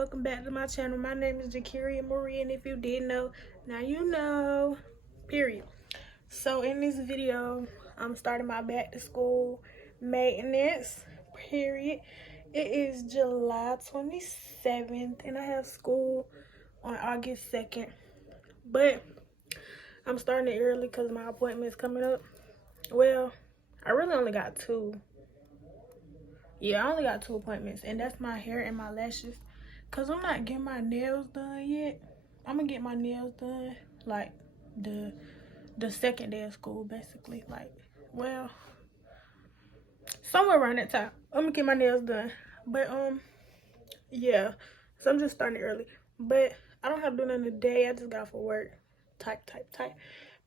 welcome back to my channel. My name is Jakeriaamariee, and if you didn't know, now you know, period. So in this video, I'm starting my back to school maintenance, period. It is July 27th and I have school on August 2nd, but I'm starting it early because my appointment's coming up. Well, I really only got two. Yeah, I only got 2 appointments, and that's my hair and my lashes. Cause I'm not getting my nails done yet. I'm gonna get my nails done like the second day of school, basically. Like, well, somewhere around that time. I'm gonna get my nails done. But yeah. So I'm just starting early. But I don't have to do nothing today. I just got off of work. Type.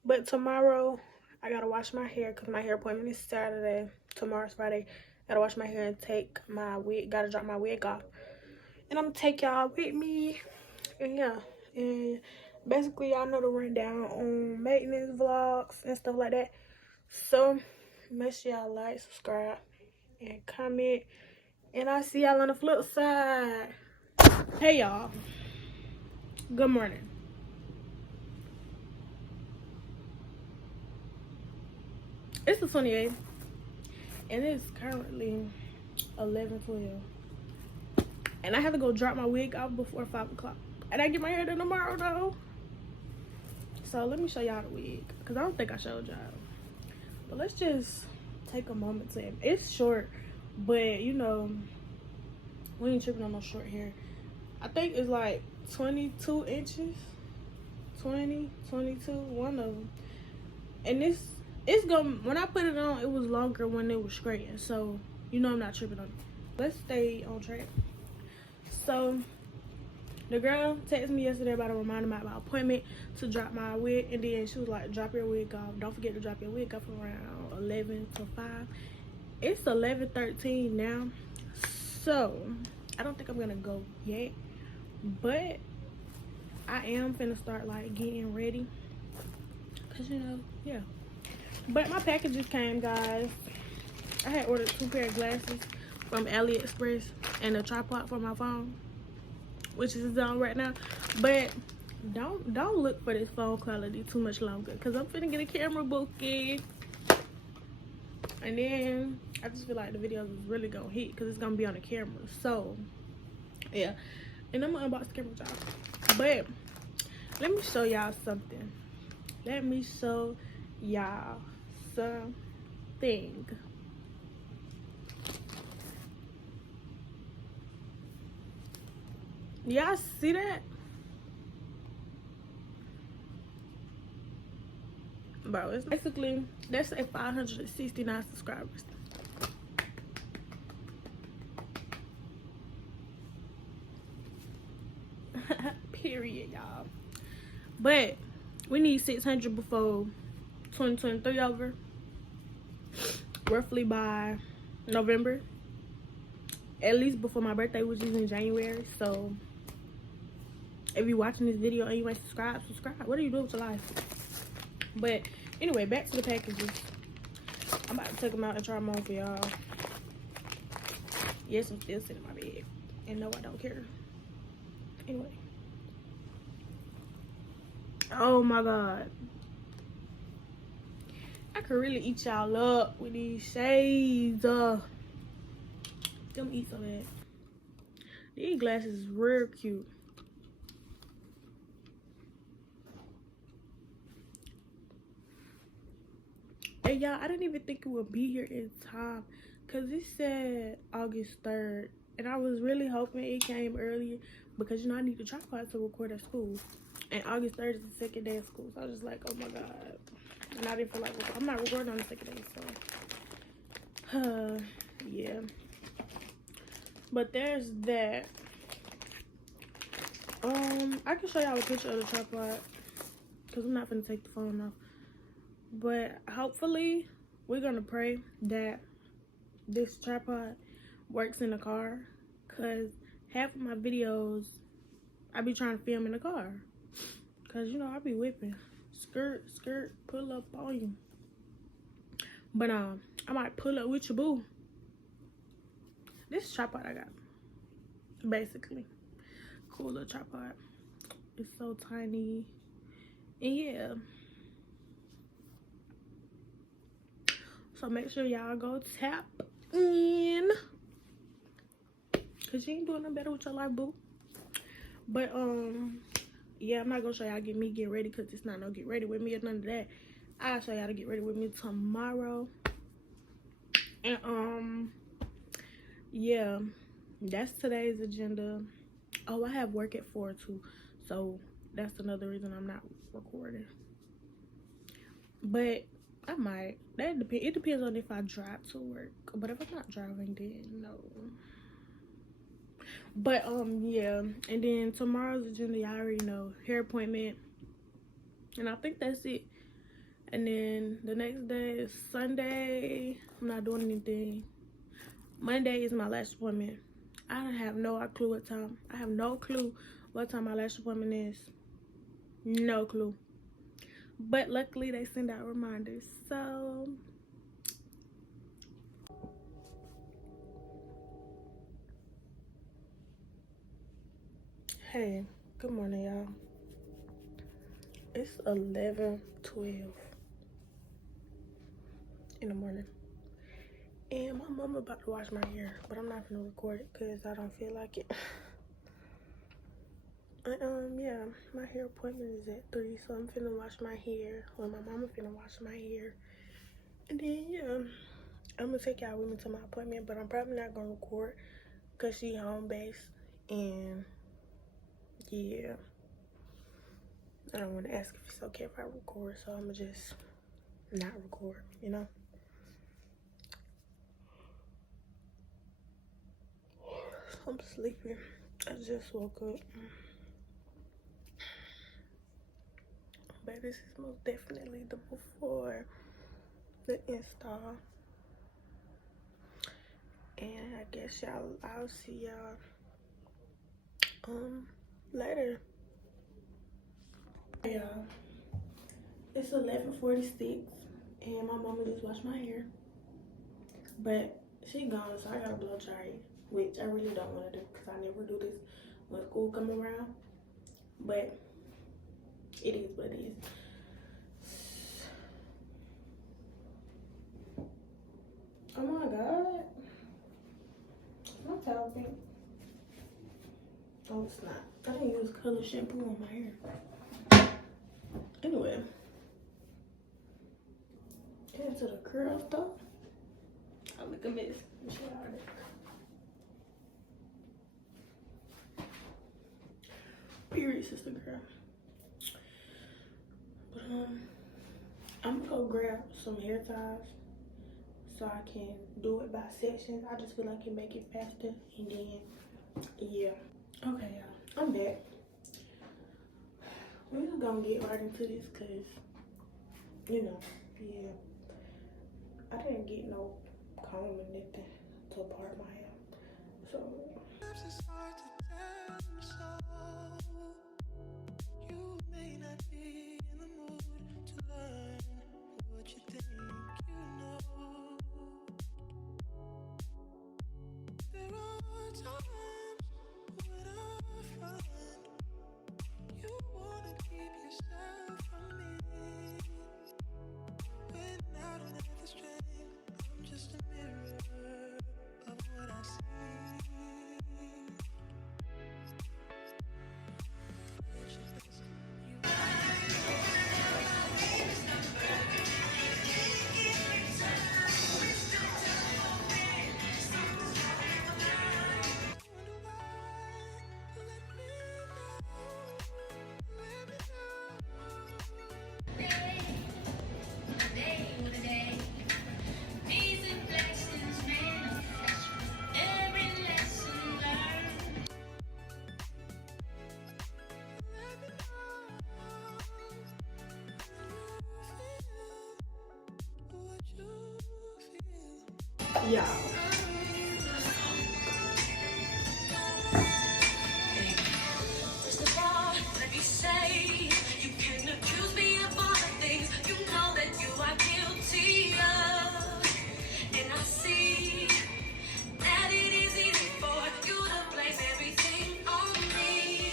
But tomorrow I gotta wash my hair because my hair appointment is Saturday. Tomorrow's Friday. Gotta wash my hair and take my wig. Gotta drop my wig off. And I'm gonna take y'all with me. And yeah. And basically y'all know the rundown on maintenance vlogs and stuff like that. So make sure y'all like, subscribe, and comment. And I'll see y'all on the flip side. Hey y'all. Good morning. It's the 28th. And it's currently 11:12. And I have to go drop my wig off before 5 o'clock. And I get my hair done tomorrow though. So let me show y'all the wig. Because I don't think I showed y'all. But let's just take a moment to it. It's short. But you know, we ain't tripping on no short hair. I think it's like 22 inches. 20, 22, one of them. And it's gonna, when I put it on, it was longer when it was straightened. So, you know I'm not tripping on it. Let's stay on track. So, the girl texted me yesterday about a reminder about my appointment to drop my wig. And then she was like, drop your wig off. Don't forget to drop your wig off around 11 to 5. It's 11:13 now. So, I don't think I'm gonna go yet. But, I am finna start like getting ready. Cause you know, yeah. But my packages came, guys. I had ordered 2 pair of glasses from AliExpress and a tripod for my phone, which is on right now. But don't look for this phone quality too much longer, cause I'm finna get a camera booking. And then I just feel like the videos is really gonna hit because it's gonna be on the camera. So yeah. And I'm gonna unbox the camera with y'all. But let me show y'all something. Let me show y'all something. Y'all see that? Bro, it's basically, that's at 569 subscribers. Period, y'all. But we need 600 before 2023 over, roughly by November, at least before my birthday, which is in January. So if you're watching this video and you ain't subscribe. What are you doing with your life? But anyway, back to the packages. I'm about to take them out and try them on for y'all. Yes, I'm still sitting in my bed, and no, I don't care. Anyway, oh my god, I could really eat y'all up with these shades. Them eat so bad. These glasses is real cute. And y'all, I didn't even think it would be here in time, because it said August 3rd. And I was really hoping it came earlier, because you know I need the tripod to record at school. And August 3rd is the 2nd day of school. So I was just like, oh my god. And I didn't feel like I'm not recording on the 2nd day, so yeah. But there's that. I can show y'all a picture of the tripod, because I'm not gonna take the phone off. But hopefully we're gonna pray that this tripod works in the car, because half of my videos I be trying to film in the car, because you know I be whipping skirt pull up on you. But I might pull up with your boo. This tripod I got, basically. cool little tripod. It's so tiny. And yeah. So make sure y'all go tap in. Cause you ain't doing no better with your life, boo. But yeah, I'm not gonna show y'all me get ready, cause it's not no get ready with me or none of that. I'll show y'all to get ready with me tomorrow. And yeah, that's today's agenda. Oh, I have work at 4 too, so that's another reason I'm not recording. But I might. That depends. It depends on if I drive to work. But if I'm not driving, then no. But yeah. And then tomorrow's agenda, y'all already know, hair appointment. And I think that's it. And then the next day is Sunday. I'm not doing anything. Monday is my last appointment. I have no clue what time. I have no clue what time my last appointment is. No clue. But luckily they send out reminders. So hey, good morning, y'all. It's 11:12 in the morning. And my mama about to wash my hair, but I'm not gonna record it because I don't feel like it. And yeah, my hair appointment is at 3, so I'm finna wash my hair. Well, my mama finna wash my hair. And then yeah, I'm gonna take y'all with me to my appointment, but I'm probably not gonna record because she home based. And yeah, I don't want to ask if it's okay if I record, so I'm gonna just not record, you know. I'm sleepy. I just woke up. But this is most definitely the before the install. And I guess I'll see y'all later. Y'all, it's 11:46 and my mama just washed my hair. But she gone, so I gotta blow dry it, which I really don't want to do because I never do this when school come around. But it is what it is. Oh my god, my towel pink. Oh, it's not. I didn't use color shampoo on my hair. Anyway, into the curl stuff. I look a mess. Period, sister girl. But I'm gonna go grab some hair ties so I can do it by sections. I just feel like it make it faster. And then yeah. Okay, y'all, I'm back. We're just gonna get right into this because, you know, yeah, I didn't get no comb or nothing to part my hair. So it's hard to tell you may not be in the mood to learn what you think you know. There are times when I find you wanna keep yourself from me. When I don't have the strength, I'm just a mirror of what I see. Yeah. First of all, let me say, you can accuse me of all the things you know that you are guilty of. And I see that it is easy for you to place everything on me.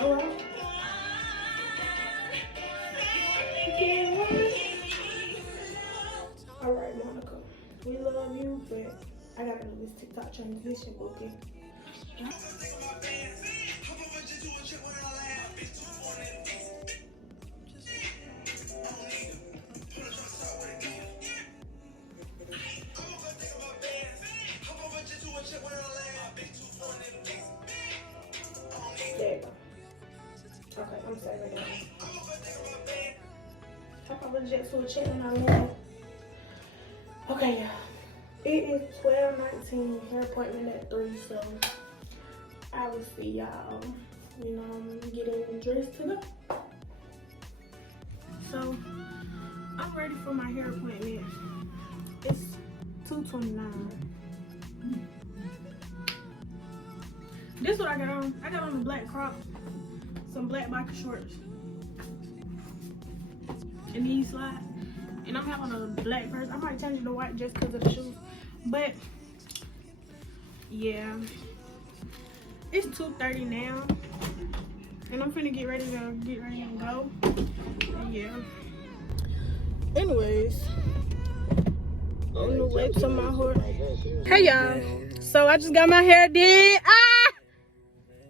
go out. You can't wait. All right, Monica. We love you, but I gotta do this TikTok transition booking. There you go. Okay, I'm saving that. I probably just will check when I land. Okay, y'all. It is 12:19. Hair appointment at 3, so I will see y'all. You know, I'm getting dressed to go. So I'm ready for my hair appointment. It's 2:29. This is what I got on. I got on the black crop, some black biker shorts, and these slides. And I'm having a black purse. I might change it to white just because of the shoes. But yeah, it's 2:30 now, and I'm finna get ready and go. And yeah. Anyways, on the way to my horse. Hey y'all. So I just got my hair did.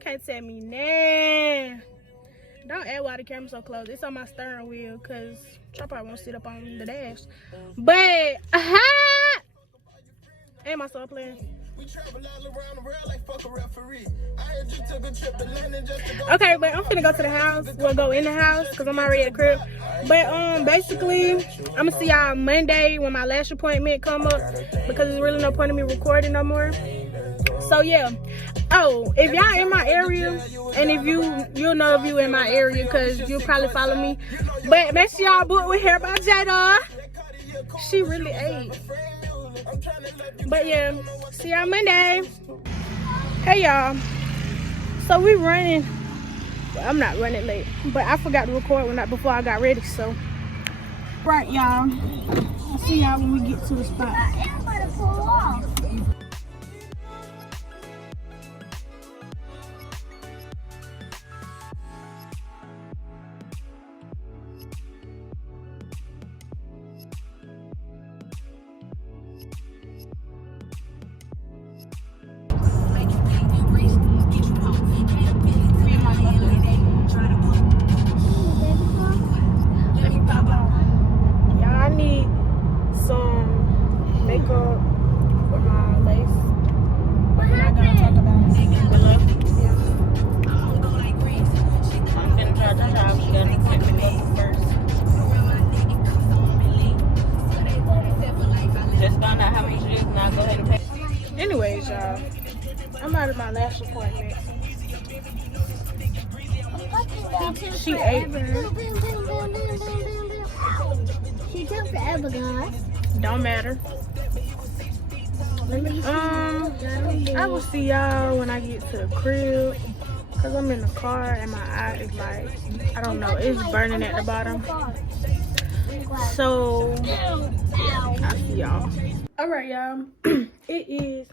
Can't tell me nah. Don't add why the camera's so close. It's on my steering wheel because I probably won't sit up on the dash. But and my soul playing. Okay, but I'm finna go to the house. We'll go in the house because I'm already at the crib. But basically, I'm gonna see y'all Monday when my lash appointment come up because there's really no point in me recording no more. So yeah. Oh, if y'all in my area, and if you'll know if you in my area because you'll probably follow me. But make sure y'all book with Hair by Jada. She really ate. But yeah, see y'all Monday. Hey y'all. So we running. Well, I'm not running late, but I forgot to record before I got ready. So right, y'all. I'll see y'all when we get to the spot. Anyways, y'all, I'm out of my last appointment. She ate. She took forever, guys. Don't matter. I will see y'all when I get to the crib. Cause I'm in the car and my eye is like, I don't know, it's burning at the bottom. So I'll see y'all. Alright, y'all. It is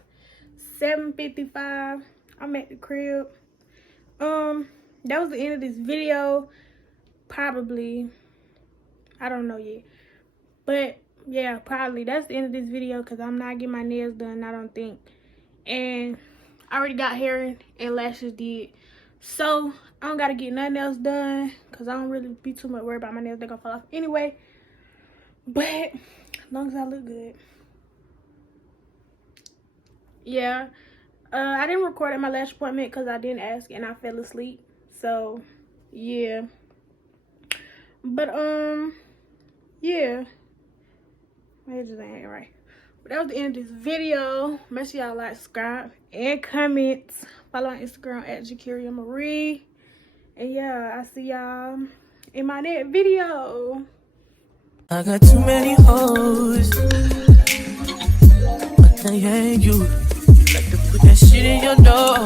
7:55. I'm at the crib. That was the end of this video. Probably. I don't know yet. But yeah, probably that's the end of this video because I'm not getting my nails done, I don't think. And I already got hair and lashes did. So I don't gotta get nothing else done because I don't really be too much worried about my nails. They're gonna fall off anyway. But as long as I look good. Yeah. I didn't record at my lash appointment because I didn't ask and I fell asleep. So yeah. But yeah. My hair just ain't right. But that was the end of this video. Make sure y'all like, subscribe, and comment. Follow on Instagram at jakeriaamariee. And yeah, I'll see y'all in my next video. I got too many hoes, but they ain't you. Like to put that shit in your door.